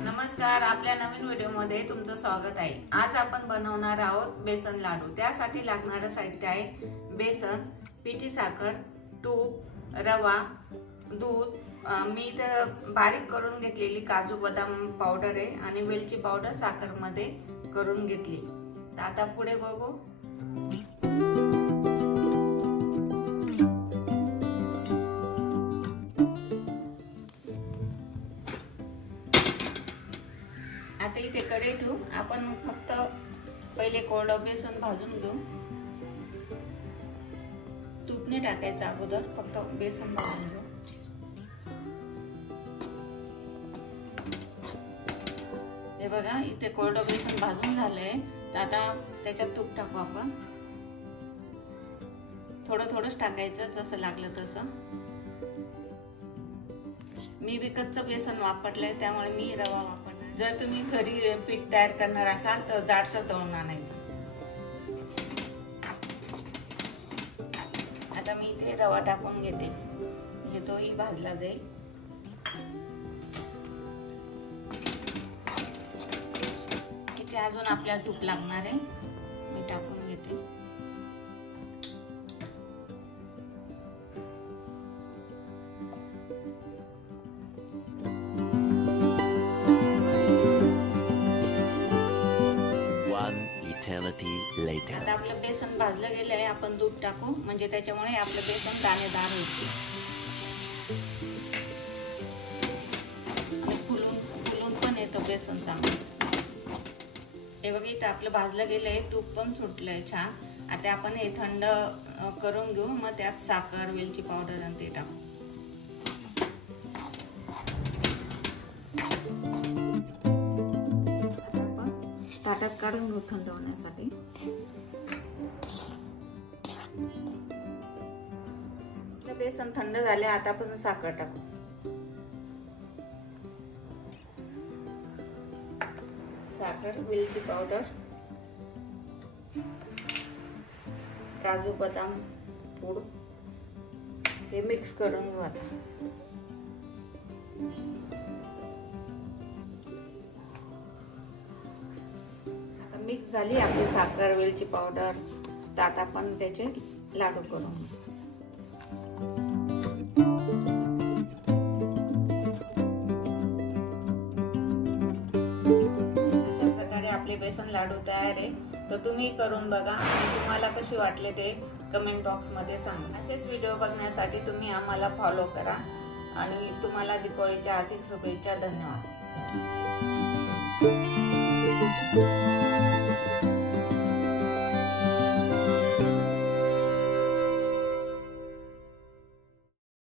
नमस्कार, आपल्या नवीन व्हिडिओमध्ये तुमचं स्वागत आहे। आज आपण बनवणार आहोत बेसन लाडू। त्यासाठी लागणारे साहित्य आहे बेसन, पिठी साखर, तूप, रवा, दूध, मी बारीक करून घेतलेली काजू बदाम पावडर आहे आणि वेलची पावडर साखर मध्ये करून घेतली। तर आता पुढे बघू। आता इथे कढई ठेवू। आपण फक्त पहिले कोरडं बेसन भाजून घेऊ। तूप नाही टाकायचं अगोदर, फक्त बेसन भाजून घेऊ। हे बघा, इथे कोरडं बेसन भाजून झालंय। तर आता त्याच्यात तूप टाकू आपण। थोडं थोडंच टाकायचं, जसं लागलं तसं। मी विकतचं बेसन वापरलंय, त्यामुळे मी रवा वापरला। जर तुम्ही घरी पीठ तयार करणार असाल तर जाडसर दळून आणायचं। आता मी इथे रवा टाकून घेते, म्हणजे तोही भाजला जाईल। इथे अजून आपल्याला तूप लागणार आहे, मी टाकून घेते। आता आपलं बेसन भाजलं गेलंय, आपण दूध टाकू, म्हणजे त्याच्यामुळे आपलं बेसन दाणेदार होईल आणि फुलून पण येतं बेसन चांगलं। हे बघा, इथं आपलं भाजलं गेलंय, तूप पण सुटलंय छान। आता आपण हे थंड करून घेऊ, मग त्यात साखर, वेलची पावडर आणि ते टाकू। ताटात काढून घेऊ थंड होण्यासाठी। बेसन थंड झाले, आता आपण साखर टाकू। साखर, वेलची पावडर, काजू बदाम पूड, हे मिक्स करून घेऊ। आता मिक्स झाली आपली साखर, वेलची पावडर। तर आता आपण त्याचे लाडू करून घेऊ। अशा प्रकारे आपले बेसन लाडू तयार आहे। तर तुम्ही करून बघा आणि तुम्हाला कसे वाटले ते कमेंट बॉक्स मध्ये सांगा। असेच व्हिडिओ बघण्यासाठी तुम्ही आम्हाला फॉलो करा आणि तुम्हाला दीपावलीच्या हार्दिक शुभेच्छा। धन्यवाद।